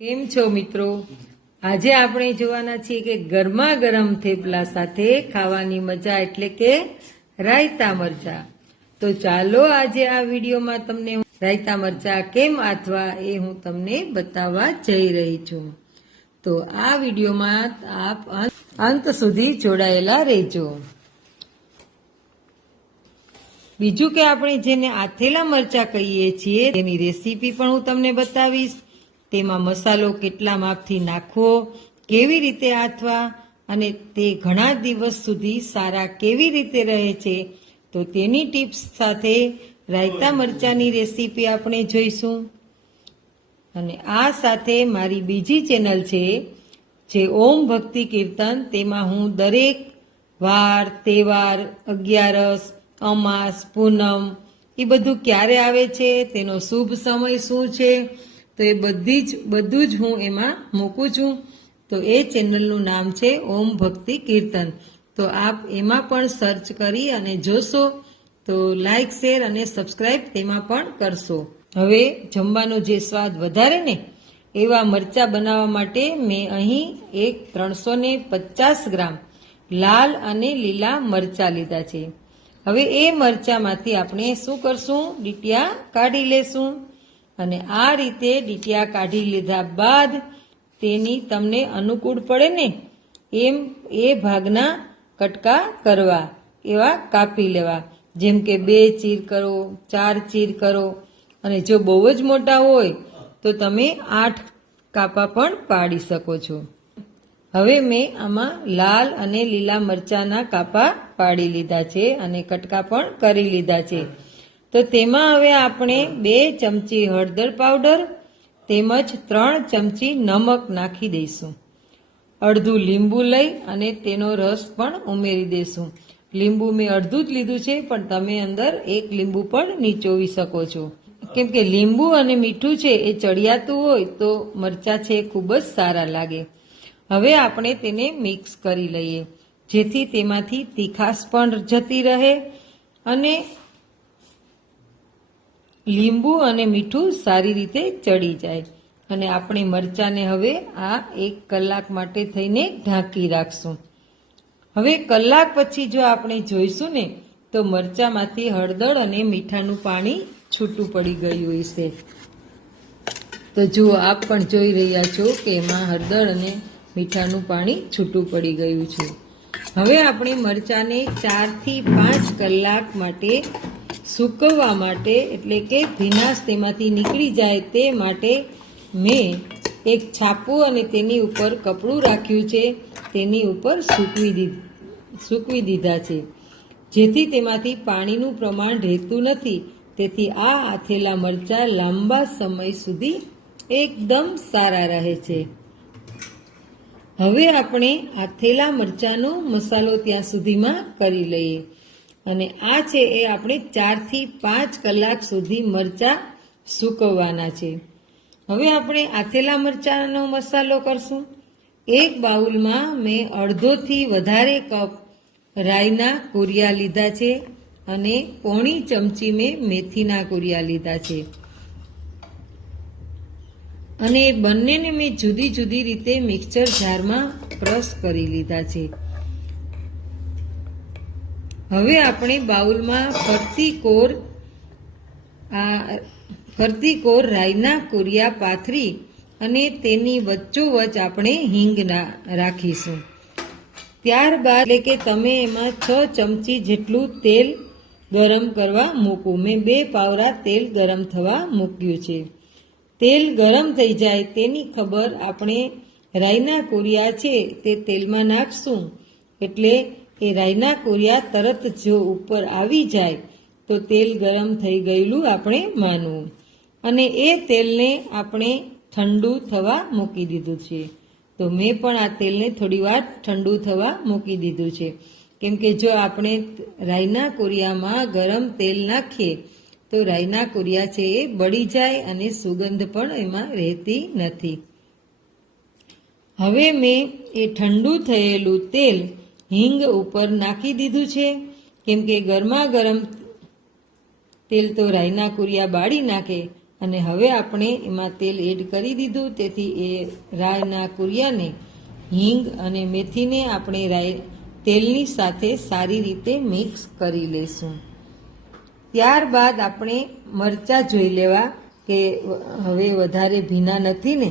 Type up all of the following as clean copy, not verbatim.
કેમ છો મિત્રો? આજે આપણે જોવાના છીએ કે ગરમા ગરમ થેપલા સાથે ખાવાની મજા એટલે કે રાયતા મરચાં. તો ચાલો આજે આ વિડીયોમાં તમને રાયતા મરચાં કેમ આથવા એ હું તમને બતાવવા જઈ રહી છું. તો આ વિડીયોમાં આપ અંત સુધી જોડાયેલા રહેજો. બીજું કે આપણે જેને આથેલા મરચાં કહીએ છીએ તેની રેસીપી પણ હું તમને બતાવીશ. તેમાં મસાલો કેટલા માપથી નાખવો, કેવી રીતે આથવા અને તે ઘણા દિવસ સુધી સારા કેવી રીતે રહે છે, તો તેની ટિપ્સ સાથે રાયતા મરચાંની રેસીપી આપણે જોઈશું. અને આ સાથે મારી બીજી ચેનલ છે જે ઓમ ભક્તિ કીર્તન, તેમાં હું દરેક વાર, તહેવાર, અગિયારસ, અમાસ, પૂનમ એ બધું ક્યારે આવે છે, તેનો શુભ સમય શું છે, તો એ બધું જ હું એમાં મૂકું છું. તો એ ચેનલનું નામ છે ઓમ ભક્તિ કીર્તન. તો આપ એમાં પણ સર્ચ કરી અને જોશો તો લાઈક, શેર અને સબસ્ક્રાઈબ તેમાં પણ કરશો. હવે જમવાનો જે સ્વાદ વધારે ને એવા મરચાં બનાવવા માટે મેં અહીં 350 ગ્રામ લાલ અને લીલા મરચાં લીધા છે. હવે એ મરચાંમાંથી આપણે શું કરશું, ડીટિયા કાઢી લેશું. અને આ રીતે ડીટિયા કાઢી લીધા બાદ તેની તમને અનુકૂળ પડે ને એમ એ ભાગના કટકા કરવા, એવા કાપી લેવા. જેમ કે 2 ચીર કરો, 4 ચીર કરો, અને જો બહુ જ મોટા હોય તો તમે 8 કાપા પણ પાડી શકો છો. હવે મેં આમાં લાલ અને લીલા મરચાંના કાપા પાડી લીધા છે અને કટકા પણ કરી લીધા છે. તો તેમાં હવે આપણે 2 ચમચી હળદર પાવડર તેમજ 3 ચમચી નમક નાખી દઈશું. અડધું લીંબુ લઈ અને તેનો રસ પણ ઉમેરી દઈશું. લીંબુ મેં અડધું જ લીધું છે, પણ તમે અંદર 1 લીંબુ પણ નીચોવી શકો છો. કેમ કે લીંબુ અને મીઠું છે એ ચડિયાતું હોય તો મરચાં છે ખૂબ જ સારા લાગે. હવે આપણે તેને મિક્સ કરી લઈએ જેથી તેમાંથી તીખાશ પણ જતી રહે અને લીંબુ અને મીઠું સારી રીતે ચડી જાય. અને આપણે મરચાંને હવે આ 1 કલાક માટે થઈને ઢાંકી રાખશું. હવે કલાક પછી જો આપણે જોઈશું ને તો મરચાંમાંથી હળદર અને મીઠાનું પાણી છૂટું પડી ગયું હશે. તો જુઓ, આપ પણ જોઈ રહ્યા છો કે એમાં હળદર અને મીઠાનું પાણી છૂટું પડી ગયું છે. હવે આપણે મરચાંને 4 થી 5 કલાક માટે સૂકવવા માટે, એટલે કે ભીનાશ તેમાંથી નીકળી જાય તે માટે મેં એક છાપું અને તેની ઉપર કપડું રાખ્યું છે, તેની ઉપર સૂકવી દીધા છે, જેથી તેમાંથી પાણીનું પ્રમાણ રહેતું નથી. તેથી આ આથેલા મરચાં લાંબા સમય સુધી એકદમ સારા રહે છે. હવે આપણે આથેલા મરચાંનો મસાલો ત્યાં સુધીમાં કરી લઈએ. અને આ છે એ આપણે 4 થી 5 કલાક સુધી મરચાં સૂકવવાના છે. હવે આપણે આથેલા મરચાંનો મસાલો કરશું. 1 બાઉલમાં મેં અડધોથી વધારે કપ રાઈના કુરિયા લીધા છે અને પોણી ચમચી મેં મેથીના કુરિયા લીધા છે. અને બંનેને મેં જુદી જુદી રીતે મિક્સર જારમાં ક્રશ કરી લીધા છે. હવે આપણે બાઉલમાં ફરતી કોર રાઈના કુરિયા પાથરી અને તેની વચ્ચોવચ આપણે હિંગ રાખીશું. ત્યારબાદ એટલે કે તમે એમાં 6 ચમચી જેટલું તેલ ગરમ કરવા મૂકવું. મેં 2 પાવરા તેલ ગરમ થવા મૂક્યું છે. તેલ ગરમ થઈ જાય તેની ખબર આપણે રાઈના કુરિયા છે તે તેલમાં નાખશું. એટલે એ રાઈના કુરિયા તરત જો ઉપર આવી જાય તો તેલ ગરમ થઈ ગયેલું આપણે માનવું. અને એ તેલને આપણે ઠંડુ થવા મૂકી દીધું છે. તો મેં પણ આ તેલને થોડી વાર ઠંડુ થવા મૂકી દીધું છે. કેમ કે જો આપણે રાઈના કુરિયામાં ગરમ તેલ નાખીએ તો રાઈના કુરિયા છે એ બળી જાય અને સુગંધ પણ એમાં રહેતી નથી. હવે મેં એ ઠંડુ થયેલું તેલ હિંગ ઉપર નાખી દીધું છે. કેમ કે ગરમા ગરમ તેલ તો રાઈના કુરિયા બાળી નાખે અને હવે આપણે એમાં તેલ એડ કરી દીધું, તેથી એ રાયના કુરિયાને હિંગ અને મેથીને આપણે તેલની સાથે સારી રીતે મિક્સ કરી લઈશું. ત્યારબાદ આપણે મરચાં જોઈ લેવા કે હવે વધારે ભીના નથી ને.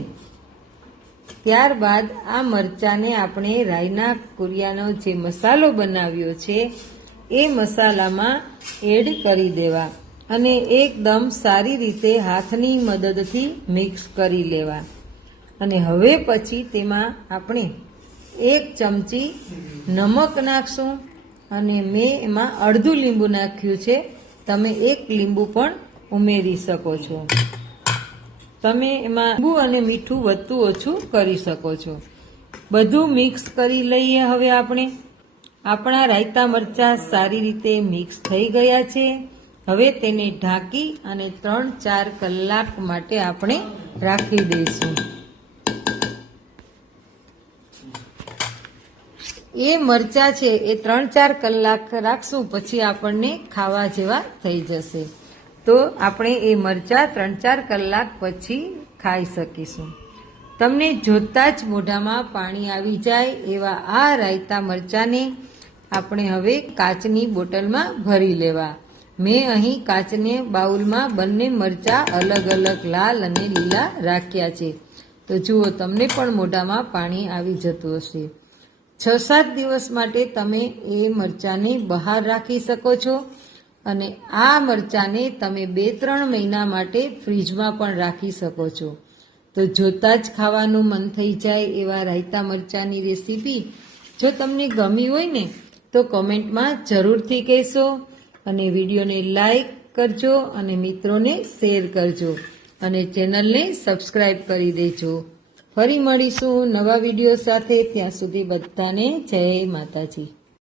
ત્યારબાદ આ મરચાંને આપણે રાયના કુરિયાનો જે મસાલો બનાવ્યો છે એ મસાલામાં એડ કરી દેવા અને એકદમ સારી રીતે હાથની મદદથી મિક્સ કરી લેવા. અને હવે પછી તેમાં આપણે 1 ચમચી નમક નાખશું અને મેં એમાં અડધું લીંબુ નાખ્યું છે. તમે 1 લીંબુ પણ ઉમેરી શકો છો. તમે એમાં લીંબુ અને મીઠું વધતું ઓછું કરી શકો છો. બધું મિક્સ કરી લઈએ. હવે આપણે આપણા રાયતા મરચાં સારી રીતે મિક્સ થઈ ગયા છે. હવે તેને ઢાંકી અને 3-4 કલાક માટે આપણે રાખી દઈશું. એ મરચાં છે એ 3-4 કલાક રાખશું, પછી આપણને ખાવા જેવા થઈ જશે. તો આપણે એ મરચાં 3-4 કલાક પછી ખાઈ શકીશું. તમને જોતાં જ મોઢામાં પાણી આવી જાય એવા આ રાયતા મરચાંને આપણે હવે કાચની બોટલમાં ભરી લેવા. મેં અહીં કાચને બાઉલમાં બંને મરચાં અલગ અલગ લાલ અને લીલા રાખ્યા છે. તો જુઓ, તમને પણ મોઢામાં પાણી આવી જતું હશે. 6-7 દિવસ માટે તમે એ મરચાંને બહાર રાખી શકો છો અને આ મરચાંને તમે 2-3 મહિના માટે ફ્રીજમાં પણ રાખી શકો છો. તો જોતાં જ ખાવાનું મન થઈ જાય એવા રાયતા મરચાંની રેસીપી જો તમને ગમી હોય ને તો કોમેન્ટમાં જરૂરથી કહેશો અને વિડીયોને લાઈક કરજો અને મિત્રોને શેર કરજો અને ચેનલને સબસ્ક્રાઈબ કરી દેજો. ફરી મળીશું નવા વિડીયો સાથે. ત્યાં સુધી બધાને જય માતાજી.